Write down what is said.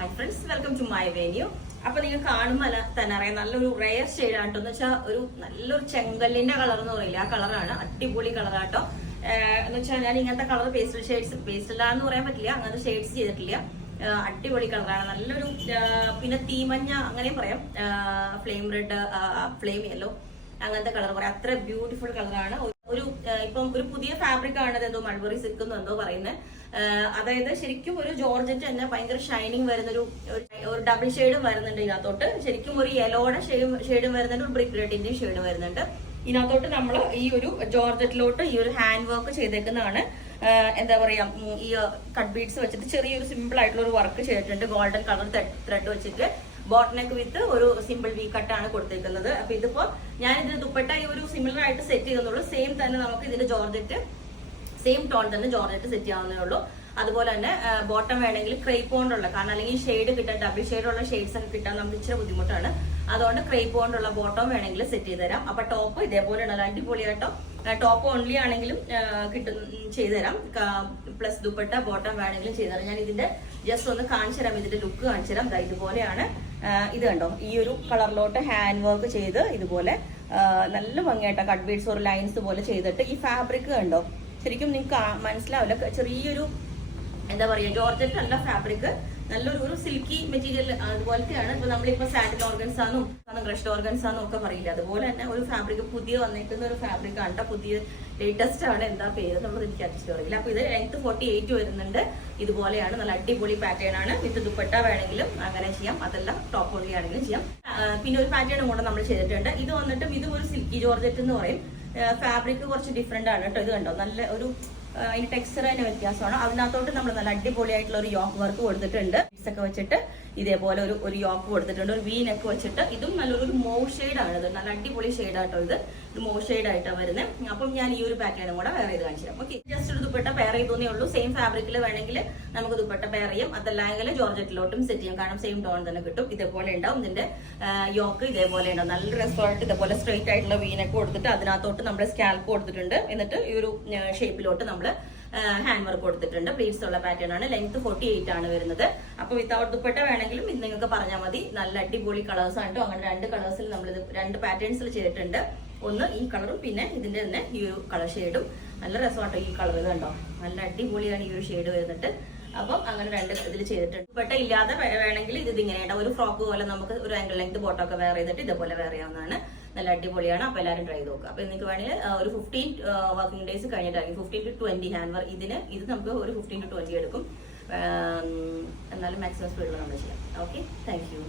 Hi friends, welcome to my venue. അപ്പൊ നിങ്ങൾ കാണുമ്പോൾ തന്നെ അറിയാം, നല്ലൊരു റെയർ ഷെയ്ഡ് ആട്ടോ. എന്ന് വെച്ചാൽ ഒരു നല്ലൊരു ചെങ്കല്ലിന്റെ കളർ എന്ന് പറയില്ല, ആ കളറാണ്. അടിപൊളി കളറാട്ടോ. എന്ന് വെച്ചാൽ ഞാൻ ഇങ്ങനത്തെ കളർ പേസ്റ്റലാന്ന് പറയാൻ പറ്റില്ല, അങ്ങനത്തെ ഷെയ്ഡ്സ് ചെയ്തിട്ടില്ല. അടിപൊളി കളറാണ്. നല്ലൊരു പിന്നെ തീമഞ്ഞ അങ്ങനെയും പറയാം, ഫ്ലെയിം റെഡ്, ഫ്ലെയിം യെല്ലോ, അങ്ങനത്തെ കളർ പറയാം. അത്ര ബ്യൂട്ടിഫുൾ കളറാണ്. ഇപ്പം ഒരു പുതിയ ഫാബ്രിക് ആണ്, എന്തോ മൾബറി സിൽക്ക് എന്തോ പറയുന്നത്. അതായത് ശരിക്കും ഒരു ജോർജറ്റ് തന്നെ ഭയങ്കര ഷൈനിങ് വരുന്ന ഒരു ഡബിൾ ഷെയ്ഡും വരുന്നുണ്ട് ഇതിനകത്തോട്ട്. ശരിക്കും ഒരു യെലോയുടെ ഷെയ്ഡും വരുന്നുണ്ട്, ഒരു ബ്രിക്ക് റെഡിന്റെയും ഷെയ്ഡ് വരുന്നുണ്ട്. ഇതിനകത്തോട്ട് നമ്മൾ ഈ ഒരു ജോർജറ്റിലോട്ട് ഈ ഒരു ഹാൻഡ് വർക്ക് ചെയ്തേക്കുന്നതാണ്. എന്താ പറയാ, ഈ കട്ട് ബീഡ്സ് വെച്ചിട്ട് ചെറിയൊരു സിമ്പിൾ ആയിട്ടുള്ള ഒരു വർക്ക് ചെയ്തിട്ടുണ്ട്. ഗോൾഡൻ കളർ ത്രെഡ് വെച്ചിട്ട് ബോട്ട് നെക്ക് വിത്ത് ഒരു സിമ്പിൾ വി കട്ടാണ് കൊടുത്തിരിക്കുന്നത്. അപ്പൊ ഇതിപ്പോ ഞാൻ ഇതിന് ദുപ്പട്ട ഈ ഒരു സിമിലർ ആയിട്ട് സെറ്റ് ചെയ്തെന്നുള്ളൂ. സെയിം തന്നെ നമുക്ക് ഇതിന്റെ ജോർജറ്റ് സെയിം ടോൺ തന്നെ ജോർജറ്റ് സെറ്റ് ചെയ്യാവുന്നേ ഉള്ളൂ. അതുപോലെ തന്നെ ബോട്ടം വേണമെങ്കിൽ ക്രേപ്പ് കൊണ്ടുള്ള, കാരണം അല്ലെങ്കിൽ ഷെയ്ഡ് കിട്ടാൻ ഡബിൾ ഷെയ്ഡുള്ള ഷെയ്ഡ്സ് ഒക്കെ കിട്ടാൻ നമുക്ക് ഇച്ചിരി ബുദ്ധിമുട്ടാണ്. അതുകൊണ്ട് ക്രേപ്പ് കൊണ്ടുള്ള ബോട്ടം വേണമെങ്കിൽ സെറ്റ് ചെയ്ത് തരാം. അപ്പൊ ടോപ്പ് ഇതേപോലെ ഉണ്ടല്ലോ, അടിപൊളിയായിട്ടോ. ടോപ്പ് ഓൺലി ആണെങ്കിലും ചെയ്തു തരാം. പ്ലസ് ദുപ്പട്ട ബോട്ടം വേണമെങ്കിലും ചെയ്തു തരാം. ഞാൻ ഇതിന്റെ ജസ്റ്റ് ഒന്ന് കാണിച്ചു തരാം, ഇതിന്റെ ലുക്ക് കാണിച്ചു തരാം. ഇതുപോലെയാണ്. ഇത് കണ്ടോ, ഈ ഒരു കളറിലോട്ട് ഹാൻഡ് വർക്ക് ചെയ്ത് ഇതുപോലെ നല്ല ഭംഗിയായിട്ടോ കട്ട് ബീഡ്സ് ഒരു ലൈൻസ് പോലെ ചെയ്തിട്ട് ഈ ഫാബ്രിക് കണ്ടോ, ശരിക്കും നിങ്ങൾക്ക് മനസ്സിലാവില്ല. ചെറിയൊരു എന്താ പറയാ, ജോർജറ്റ് അല്ല ഫാബ്രിക്, നല്ലൊരു സിൽക്കി മെറ്റീരിയൽ അതുപോലത്തെയാണ്. ഇപ്പൊ നമ്മളിപ്പോ സാറ്റിൻ ഓർഗൻസ് ആണെന്നും ക്രഷ്ഡ് ഓർഗൻസ് ആണെന്നും ഒക്കെ പറയില്ല, അതുപോലെ തന്നെ ഒരു ഫാബ്രിക് പുതിയ വന്നിരിക്കുന്ന ഒരു ഫാബ്രിക് ആണ്. പുതിയ ലേറ്റസ്റ്റ് ആണ്, എന്താ പേര് നമ്മൾ എനിക്ക് അഡ്ജസ്റ്റ് പറയില്ല. അപ്പൊ ഇത് ലെങ്ത് 48 വരുന്നുണ്ട്. ഇതുപോലെയാണ്, നല്ല അടിപൊളി പാറ്റേൺ ആണ്. വിത്ത് ദുപ്പട്ട വേണമെങ്കിലും അങ്ങനെ ചെയ്യാം, അതല്ല ടോപ്പ് ഓൺലി ആണെങ്കിലും ചെയ്യാം. പിന്നെ ഒരു പാറ്റേൺ കൂടെ നമ്മൾ ചെയ്തിട്ടുണ്ട്. ഇത് വന്നിട്ടും ഇതും ഒരു സിൽക്കി ജോർജറ്റ് എന്ന് പറയും. ഫാബ്രിക് കുറച്ച് ഡിഫറെന്റ് ആണ് കേട്ടോ. ഇത് കണ്ടോ, നല്ല ഒരു അതിന്റെ ടെക്സ്ചർ തന്നെ വ്യത്യാസമാണ്. അതിനകത്തോട്ട് നമ്മൾ നല്ല അടിപൊളിയായിട്ടുള്ള ഒരു യോക്ക് വർക്ക് കൊടുത്തിട്ടുണ്ട്. ഒക്കെ വെച്ചിട്ട് ഇതേപോലെ ഒരു യോക്ക് കൊടുത്തിട്ടുണ്ട്, ഒരു വി നെക്ക് വെച്ചിട്ട്. ഇതും നല്ലൊരു മൗ ഷെയ്ഡ് ആണ്. ഇത് നല്ല അടിപൊളി ഷെയ്ഡ് ആട്ടോ. ഇത് ഒരു മൗ ഷെയ്ഡ് ആയിട്ടാണ് വരുന്നത്. അപ്പം ഞാൻ ഈ ഒരു പാറ്റേണും കൂടെ വേറെ ചെയ്ത് കാണിച്ചു തരാം. ഓക്കെ, ജസ്റ്റ് ഒരു ദുപ്പട്ട പെയർ ചെയ്തേ ഉള്ളൂ. സെയിം ഫാബ്രിക്കിൽ വേണമെങ്കിൽ നമുക്ക് ദുപ്പട്ട പെയർ ചെയ്യാം, അതല്ലെങ്കിൽ ജോർജറ്റിലോട്ടും സെറ്റ് ചെയ്യാം, കാരണം സെയിം ടോൺ തന്നെ കിട്ടും. ഇതേപോലെ ഉണ്ടാവും ഇതിന്റെ യോക്ക്, ഇതേപോലെ ഉണ്ടാവും. നല്ല രസമായിട്ട് ഇതേപോലെ സ്ട്രെയിറ്റ് ആയിട്ടുള്ള വി നെക്ക് കൊടുത്തിട്ട് അതിനകത്തോട്ട് നമ്മൾ സ്കാൽപ്പ് കൊടുത്തിട്ടുണ്ട്. എന്നിട്ട് ഈ ഒരു ഷേപ്പിലോട്ട് നമ്മൾ ഹാൻഡ് വർക്ക് കൊടുത്തിട്ടുണ്ട്. പ്ലീറ്റ്സ് ഉള്ള പാറ്റേൺ ആണ്. ലെങ്ത് 48 ആണ് വരുന്നത്. അപ്പൊ വിത്തൗട്ട് ദുപ്പട്ട വേണമെങ്കിലും ഇത് നിങ്ങൾക്ക് പറഞ്ഞാൽ മതി. നല്ല അടിപൊളി കളേഴ്സ് ആണ് കേട്ടോ. അങ്ങനെ രണ്ട് കളേഴ്സിൽ നമ്മൾ രണ്ട് പാറ്റേൺസിൽ ചെയ്തിട്ടുണ്ട്. ഒന്ന് ഈ കളറും പിന്നെ ഇതിന്റെ തന്നെ ഈ ഒരു കളർ ഷെയ്ഡും. നല്ല രസമാട്ടോ ഈ കളർ, കണ്ടോ, നല്ല അടിപൊളിയാണ് ഈ ഒരു ഷെയ്ഡ് വരുന്നിട്ട്. അപ്പം അങ്ങനെ രണ്ട് ഇതിൽ ചെയ്തിട്ടുണ്ട്. ദുപ്പട്ട ഇല്ലാതെ വേണമെങ്കിൽ ഇത് ഇങ്ങനെയാണ്, ഒരു ഫ്രോക്ക് പോലെ നമുക്ക് ഒരു ആംഗിൾ ലെങ്ത് ബോട്ടം ഒക്കെ വെയർ ചെയ്തിട്ട് ഇതേപോലെ വെയർ ചെയ്യാവുന്നതാണ്. നല്ല അടിപൊളിയാണ്. അപ്പൊ എല്ലാവരും ട്രൈ ചെയ്ത് നോക്കുക. അപ്പൊ നിങ്ങൾക്ക് വേണമെങ്കിൽ ഒരു 15 വർക്കിംഗ് ഡേയ്സ് കഴിഞ്ഞിട്ടായിരിക്കും 15 to 20 ഹാൻഡ് വർക്ക്. ഇത് നമുക്ക് ഒരു 15 to 20 എടുക്കും. എന്നാലും മാക്സിമം സ്പീഡിൽ നമ്മൾ ചെയ്യാം. Okay, thank you.